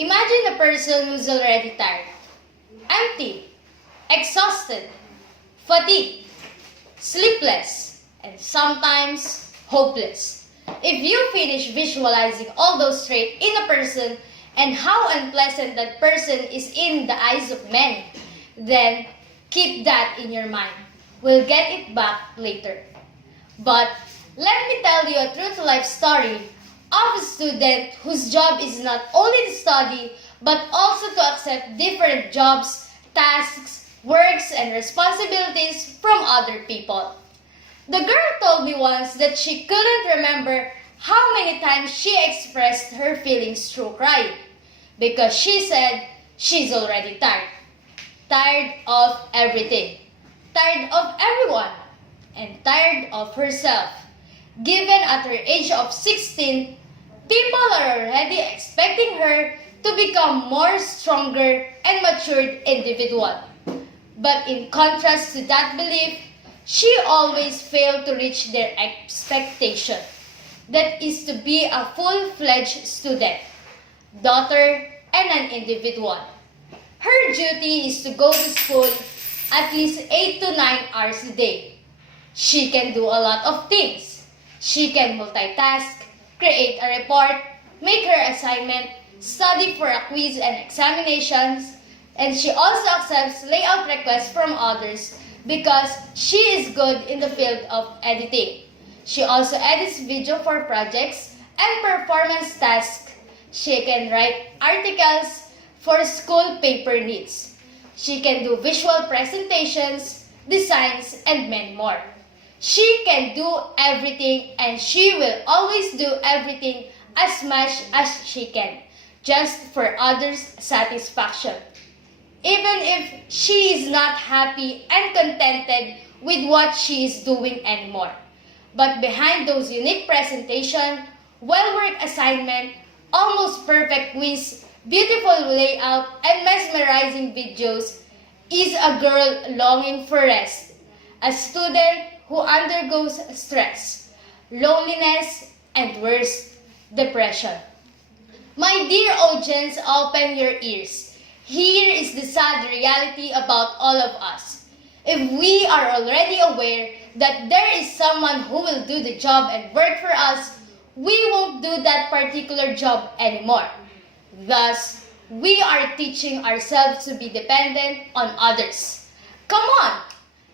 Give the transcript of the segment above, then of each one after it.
Imagine a person who's already tired, empty, exhausted, fatigued, sleepless, and sometimes hopeless. If you finish visualizing all those traits in a person and how unpleasant that person is in the eyes of many, then keep that in your mind. We'll get it back later. But let me tell you a true to life story of a student whose job is not only to study but also to accept different jobs, tasks, works, and responsibilities from other people. The girl told me once that she couldn't remember how many times she expressed her feelings through crying because she said she's already tired. Tired of everything. Tired of everyone. And tired of herself. Given at her age of 16, people are already expecting her to become more stronger and matured individual. But in contrast to that belief, she always failed to reach their expectation. That is to be a full-fledged student, daughter, and an individual. Her duty is to go to school at least 8 to 9 hours a day. She can do a lot of things. She can multitask, create a report, make her assignment, study for a quiz and examinations, and she also accepts layout requests from others because she is good in the field of editing. She also edits video for projects and performance tasks. She can write articles for school paper needs. She can do visual presentations, designs, and many more. She can do everything and she will always do everything as much as she can, just for others' satisfaction. Even if she is not happy and contented with what she is doing anymore. But behind those unique presentation, well-worked assignment, almost perfect quiz, beautiful layout, and mesmerizing videos is a girl longing for rest, a student who undergoes stress, loneliness, and worse, depression. My dear audience, open your ears. Here is the sad reality about all of us. If we are already aware that there is someone who will do the job and work for us, we won't do that particular job anymore. Thus, we are teaching ourselves to be dependent on others. Come on,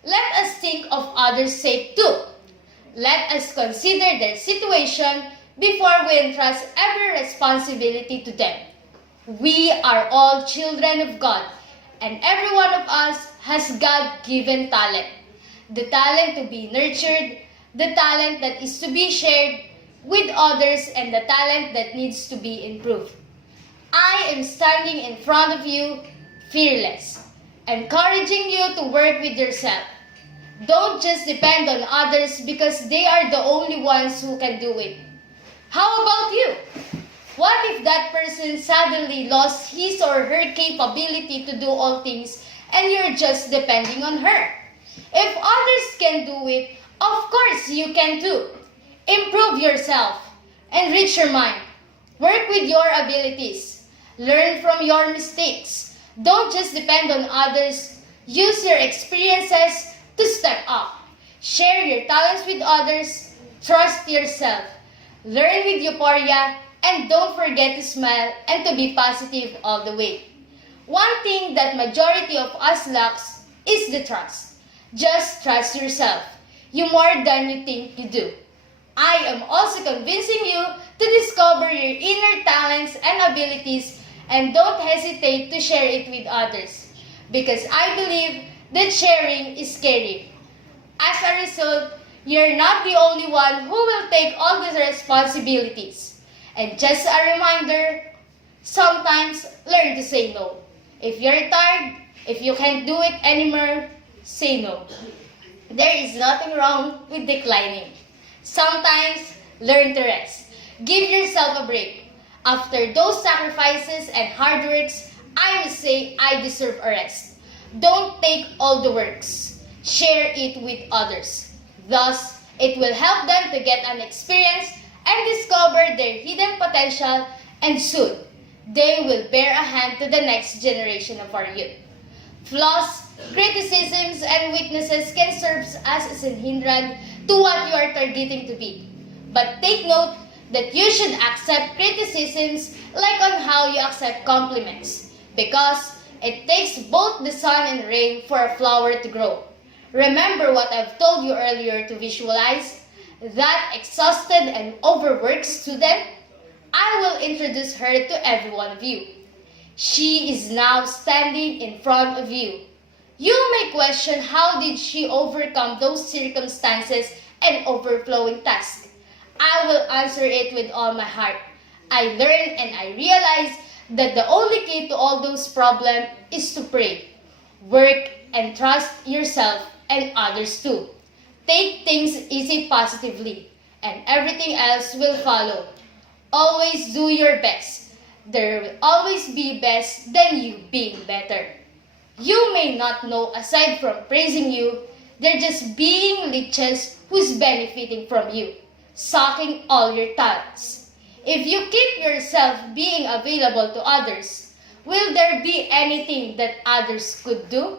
let us think of others' sake too. Let us consider their situation before we entrust every responsibility to them. We are all children of God, and every one of us has God-given talent. The talent to be nurtured, the talent that is to be shared with others, and the talent that needs to be improved. I am standing in front of you, fearless, encouraging you to work with yourself. Don't just depend on others because they are the only ones who can do it. How about you? What if that person suddenly lost his or her capability to do all things and you're just depending on her? If others can do it, of course you can too. Improve yourself, enrich your mind, work with your abilities, learn from your mistakes. Don't just depend on others. Use your experiences to step up. Share your talents with others. Trust yourself. Learn with euphoria. And don't forget to smile and to be positive all the way. One thing that majority of us lacks is the trust. Just trust yourself. You more than you think you do. I am also convincing you to discover your inner talents and abilities and don't hesitate to share it with others. Because I believe that sharing is caring. As a result, you're not the only one who will take all the responsibilities. And just a reminder, sometimes learn to say no. If you're tired, if you can't do it anymore, say no. There is nothing wrong with declining. Sometimes, learn to rest. Give yourself a break. After those sacrifices and hard works, I will say I deserve a rest. Don't take all the works. Share it with others. Thus, it will help them to get an experience and discover their hidden potential, and soon, they will bear a hand to the next generation of our youth. Flaws, criticisms, and weaknesses can serve as a hindrance to what you are targeting to be. But take note that you should accept criticisms like on how you accept compliments, because it takes both the sun and rain for a flower to grow. Remember what I've told you earlier to visualize? That exhausted and overworked student? I will introduce her to every one of you. She is now standing in front of you. You may question how did she overcome those circumstances and overflowing tasks. I will answer it with all my heart. I learned and I realized that the only key to all those problems is to pray, work, and trust yourself and others too. Take things easy positively, and everything else will follow. Always do your best. There will always be best than you being better. You may not know aside from praising you, they're just being leeches who's benefiting from you, sucking all your talents. If you keep yourself being available to others, will there be anything that others could do?